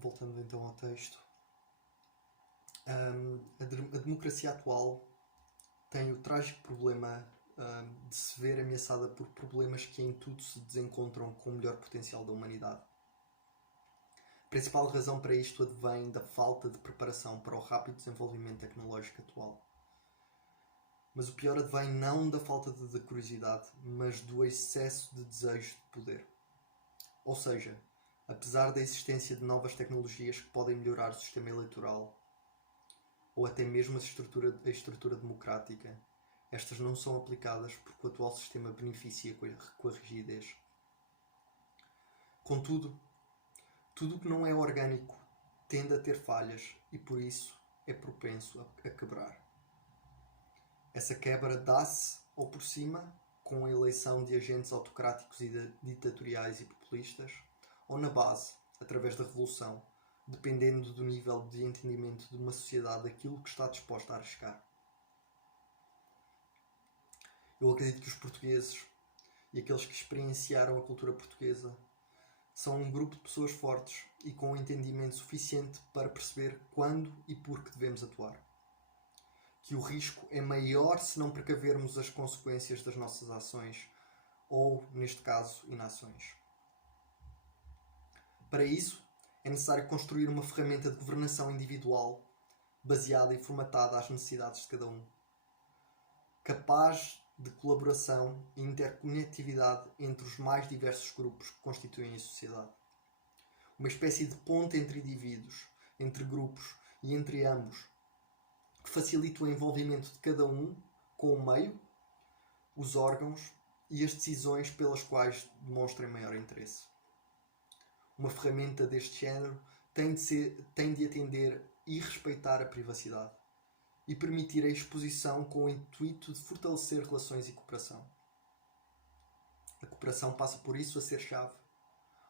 Voltando então ao texto, a democracia atual tem o trágico problema de se ver ameaçada por problemas que em tudo se desencontram com o melhor potencial da humanidade. A principal razão para isto advém da falta de preparação para o rápido desenvolvimento tecnológico atual. Mas o pior advém não da falta de curiosidade, mas do excesso de desejo de poder. Ou seja, apesar da existência de novas tecnologias que podem melhorar o sistema eleitoral ou até mesmo a estrutura democrática, estas não são aplicadas porque o atual sistema beneficia com a rigidez. Contudo, tudo o que não é orgânico tende a ter falhas e por isso é propenso a quebrar. Essa quebra dá-se ou por cima com a eleição de agentes autocráticos e ditatoriais e populistas, ou na base, através da revolução, dependendo do nível de entendimento de uma sociedade daquilo que está disposta a arriscar. Eu acredito que os portugueses e aqueles que experienciaram a cultura portuguesa são um grupo de pessoas fortes e com um entendimento suficiente para perceber quando e por que devemos atuar. Que o risco é maior se não precavermos as consequências das nossas ações ou, neste caso, inações. Para isso, é necessário construir uma ferramenta de governação individual baseada e formatada às necessidades de cada um, capaz de colaboração e interconectividade entre os mais diversos grupos que constituem a sociedade. Uma espécie de ponte entre indivíduos, entre grupos e entre ambos, que facilite o envolvimento de cada um com o meio, os órgãos e as decisões pelas quais demonstrem maior interesse. Uma ferramenta deste género tem de atender e respeitar a privacidade e permitir a exposição com o intuito de fortalecer relações e cooperação. A cooperação passa por isso a ser chave.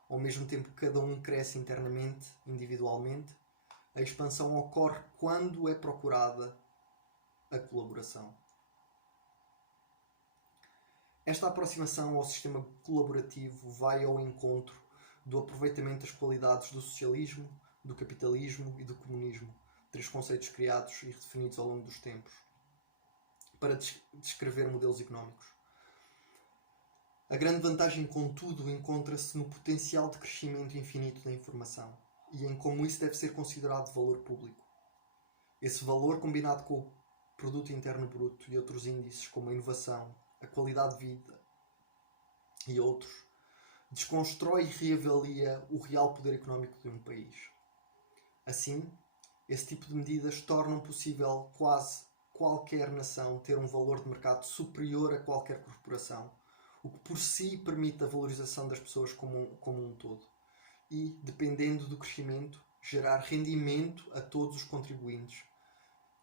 Ao mesmo tempo que cada um cresce internamente, individualmente, a expansão ocorre quando é procurada a colaboração. Esta aproximação ao sistema colaborativo vai ao encontro do aproveitamento das qualidades do socialismo, do capitalismo e do comunismo, três conceitos criados e redefinidos ao longo dos tempos, para descrever modelos económicos. A grande vantagem, contudo, encontra-se no potencial de crescimento infinito da informação e em como isso deve ser considerado valor público. Esse valor, combinado com o produto interno bruto e outros índices como a inovação, a qualidade de vida e outros, desconstrói e reavalia o real poder económico de um país. Assim, esse tipo de medidas tornam possível quase qualquer nação ter um valor de mercado superior a qualquer corporação, o que por si permite a valorização das pessoas como um todo e, dependendo do crescimento, gerar rendimento a todos os contribuintes,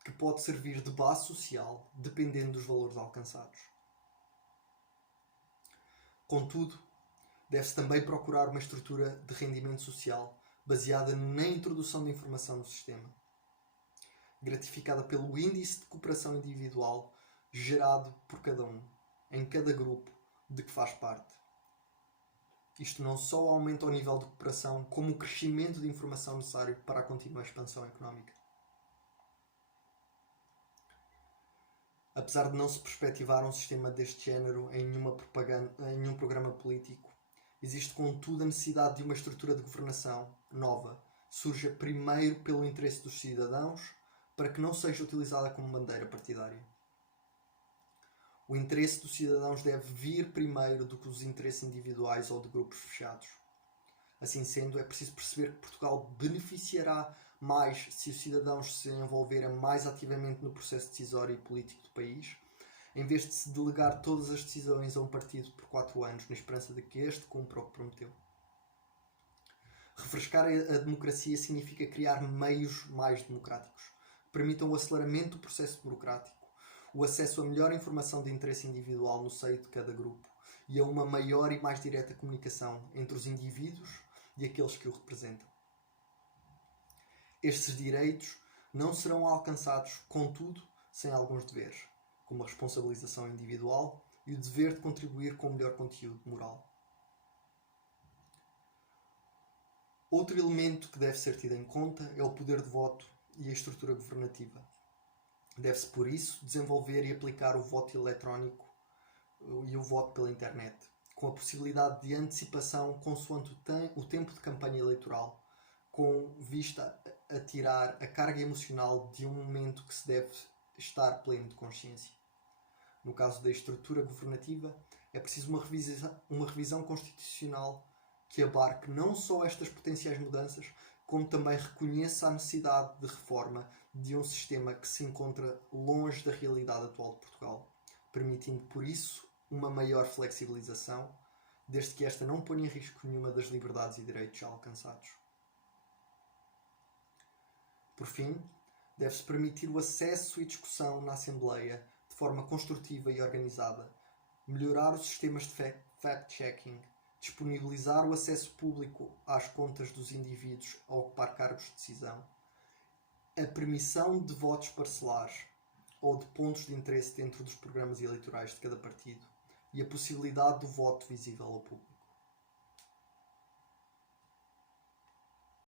que pode servir de base social, dependendo dos valores alcançados. Contudo, deve-se também procurar uma estrutura de rendimento social baseada na introdução de informação no sistema, gratificada pelo índice de cooperação individual gerado por cada um, em cada grupo de que faz parte. Isto não só aumenta o nível de cooperação, como o crescimento de informação necessário para a contínua expansão económica. Apesar de não se perspectivar um sistema deste género em nenhum programa político, existe contudo a necessidade de uma estrutura de governação nova, surja primeiro pelo interesse dos cidadãos, para que não seja utilizada como bandeira partidária. O interesse dos cidadãos deve vir primeiro do que os interesses individuais ou de grupos fechados. Assim sendo, é preciso perceber que Portugal beneficiará mais se os cidadãos se envolverem mais ativamente no processo decisório e político do país, em vez de se delegar todas as decisões a um partido por 4 anos, na esperança de que este cumpra o que prometeu. Refrescar a democracia significa criar meios mais democráticos, que permitam o aceleramento do processo burocrático, o acesso a melhor informação de interesse individual no seio de cada grupo e a uma maior e mais direta comunicação entre os indivíduos e aqueles que o representam. Estes direitos não serão alcançados, contudo, sem alguns deveres, como a responsabilização individual e o dever de contribuir com o melhor conteúdo moral. Outro elemento que deve ser tido em conta é o poder de voto e a estrutura governativa. Deve-se, por isso, desenvolver e aplicar o voto eletrónico e o voto pela internet, com a possibilidade de antecipação consoante o tempo de campanha eleitoral, com vista a tirar a carga emocional de um momento que se deve estar pleno de consciência. No caso da estrutura governativa, é preciso uma revisão constitucional que abarque não só estas potenciais mudanças, como também reconheça a necessidade de reforma de um sistema que se encontra longe da realidade atual de Portugal, permitindo, por isso, uma maior flexibilização, desde que esta não ponha em risco nenhuma das liberdades e direitos já alcançados. Por fim, deve-se permitir o acesso e discussão na Assembleia de forma construtiva e organizada, melhorar os sistemas de fact-checking, disponibilizar o acesso público às contas dos indivíduos a ocupar cargos de decisão, a permissão de votos parcelares ou de pontos de interesse dentro dos programas eleitorais de cada partido e a possibilidade do voto visível ao público.